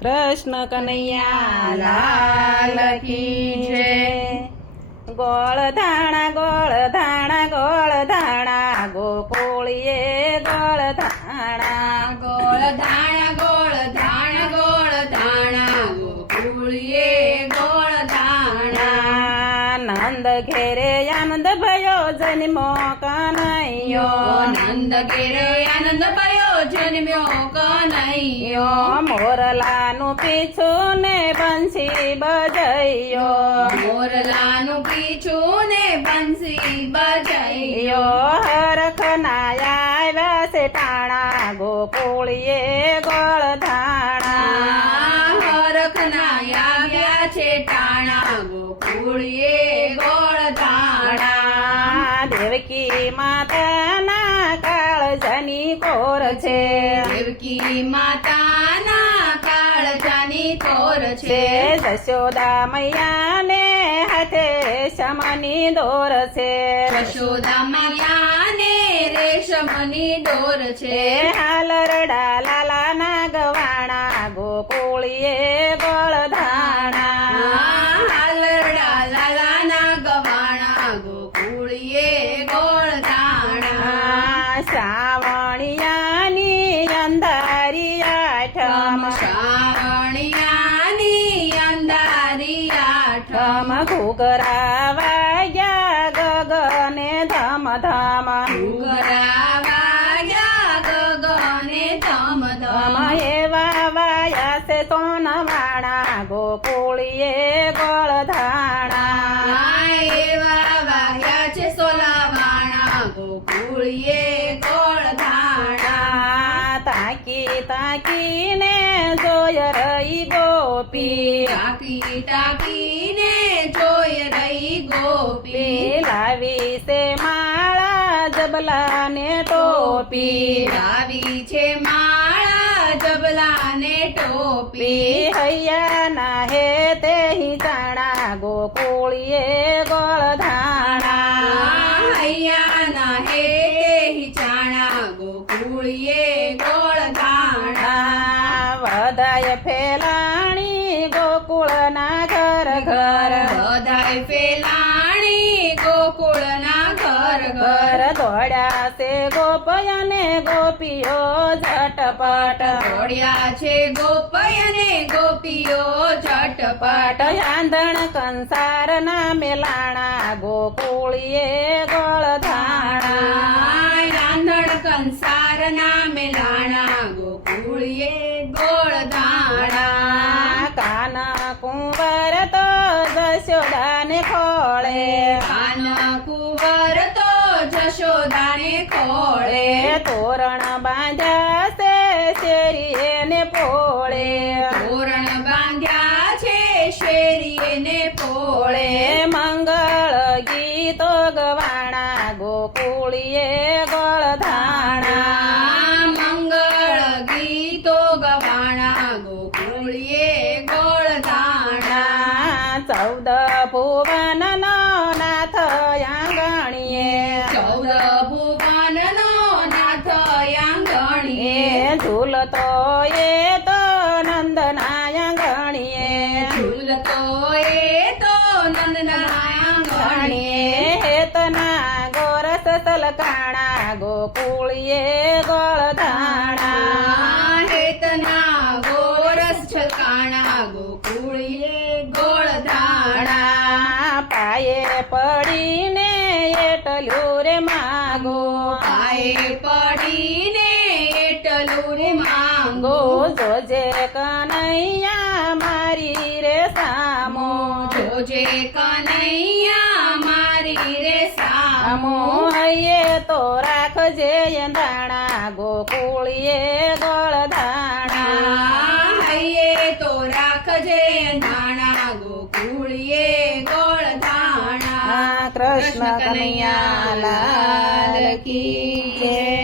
કૃષ્ણ કનૈયા લાલ કી જય. ગોળ ધાણા ગોકુળીએ ગોળ ધાણા. ગોળ ધાણા ગોકુળીએ ગોળ ધાણા. નંદ ઘેરે આનંદ ભયો જન્મો કનૈયો. નંદ ઘેરે આનંદ ભયો જન્મ્યો કનૈયો. મોરલાનું પીછું ને બંસી બજૈયો. મોરલાનું પીછું ને બંસી બજાયો. હરખના આવ્યા છે ટાણા ગોકુળીએ ગોળ ધાણા. હરખના આવ્યા છે ટાણા ગોકુળીએ ગોળ ધાણા. દેવકી માતાના કાળજાની કોર છે. દેવકી માતાના કાળજાની કોર છે છે. જશોદા મૈયાને હાથે રેશમની દોર છે. યશોદા મૈયાને રેશમની દોર છે. હાલરડા લાલાના ગવાણા ગોકુળીએ ગોળ ધાણા. હાલરડા લાલાના ગવાણા ગોકુળીએ ગોળ ધાણા. શ્રાવણિયાની અંધારી આઠમ. શ્રાવણિયાની અંધારી આઠમ. ઘૂઘરા વાગ્યા ગગને ધમ ધમ. ઘૂઘરા વાગ્યા ગગને ધમ ધમ. એવા વાયા છે સોનવાણા ગોકુળીએ ગોળ ધાણા. એવા વાગ્યા છે સોલાવાણા ગોકુળીએ ગોળ ધાણા. તાકીને જોય રહી ગોપી. તાકીને જોઈ રહી ગોપી. લાવી છે માળા જબલાને ટોપી. લાવી છે માળા જબલાને ટોપી. હૈયાના હે તે હિંચાણા ગોકુળીએ ગોળ ધાણા. હૈયાના હે હિચાણા ગોકુળીએ ગોળ ધાણા. વધાય ફેલાણી ગોકુળના ઘર ઘર. બધાય ફેલાણી ગોકુળના ઘર ઘર ઘર. દોડ્યા છે ગોપયને ગોપીઓ ઝટપટ. દોડ્યા છે ગોપય અને ગોપીઓ ઝટપટ. આંધણ કંસાર ના મેલાણા ગોકુળીએ ગોળ ધાણા. રાંધણ કંસાર ના મેલાણા ગોકુળીએ ગોળ ધાણા. કાન કુંવર તો જશોદાને ખોળે. કાન કુંવર તો જશોદાને ખોળે. તોરણ બાંધ્યા છે શેરીએ ને પોળે. તોરણ બાંધ્યા છે શેરીએ ને પોળે. મંગળ ગીતો ગવાણા ગોકુળીએ ગોળ ધાણા. મંગળ ગીતો ગવાણા ગોકુળીએ ગોળ ધાણા. 14 ભુવનનો નાથ આંગણીએ. 14 ભુવનનો નાથ આંગણીએ. ઝૂલતો એ તો નંદના આંગણીએ. ઝૂલતો એ તો નંદના આંગણીએ. હેતના ગોરસ સલકાણા ગોકુળીએ ગોળ ધાણા. હેતના ગોરસ છલકાણા ગોકુળીએ ગોળ ધાણા. પાયે પડીને એટલું રે માગો. પાયે પડીને એટલું રે માંગો. જોજે કનૈયા મારી રે સામો. જોજે કનૈયા મારી રે સામો. હૈયે તો રાખજે ધાણા ગોકુળીએ ગોળ ધાણા. હૈયે તો રાખજે ધાણા ગોકુળીએ ગોળ ધાણા. કૃષ્ણ કનૈયા લાલ કી જય.